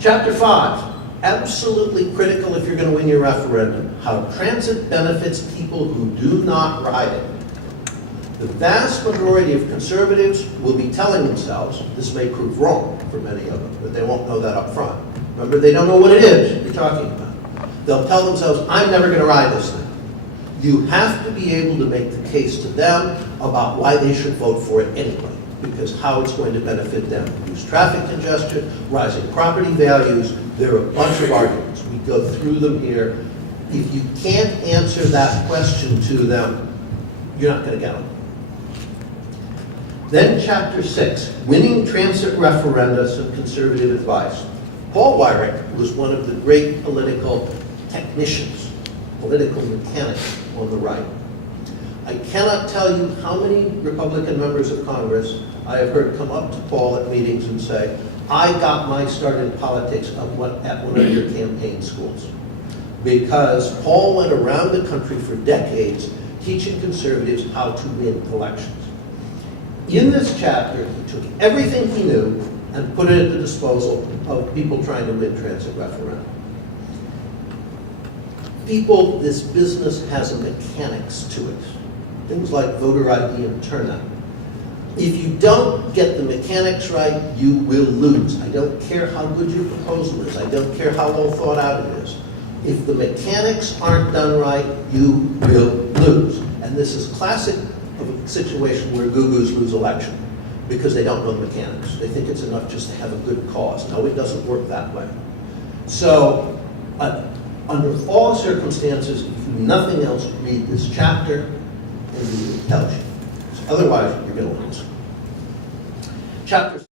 Chapter 5, absolutely critical if you're going to win your referendum, how transit benefits people who do not ride it. The vast majority of conservatives will be telling themselves, this may prove wrong for many of them, but they won't know that up front. Remember, they don't know what it is you're talking about. They'll tell themselves, I'm never going to ride this thing. You have to be able to make the case to them about why they should vote for it anyway, because how it's going to benefit them. Reduce traffic congestion, rising property values, there are a bunch of arguments. We go through them here. If you can't answer that question to them, you're not going to get them. Then chapter 6, winning transit referenda, some conservative advice. Paul Weyrich was one of the great political technicians, political mechanics on the right. I cannot tell you how many Republican members of Congress I have heard come up to Paul at meetings and say, I got my start in politics at one of your campaign schools. Because Paul went around the country for decades teaching conservatives how to win elections. In this chapter, he took everything he knew and put it at the disposal of people trying to win transit referendum. People, this business has a mechanics to it. Things like voter ID and turnout. If you don't get the mechanics right, you will lose. I don't care how good your proposal is. I don't care how well thought out it is. If the mechanics aren't done right, you will lose. And this is classic of a situation where goo-goos lose election because they don't know the mechanics. They think it's enough just to have a good cause. No, it doesn't work that way. So, under all circumstances, if you do nothing else, read this chapter and read it tells you. Otherwise, you're going to lose. Chapter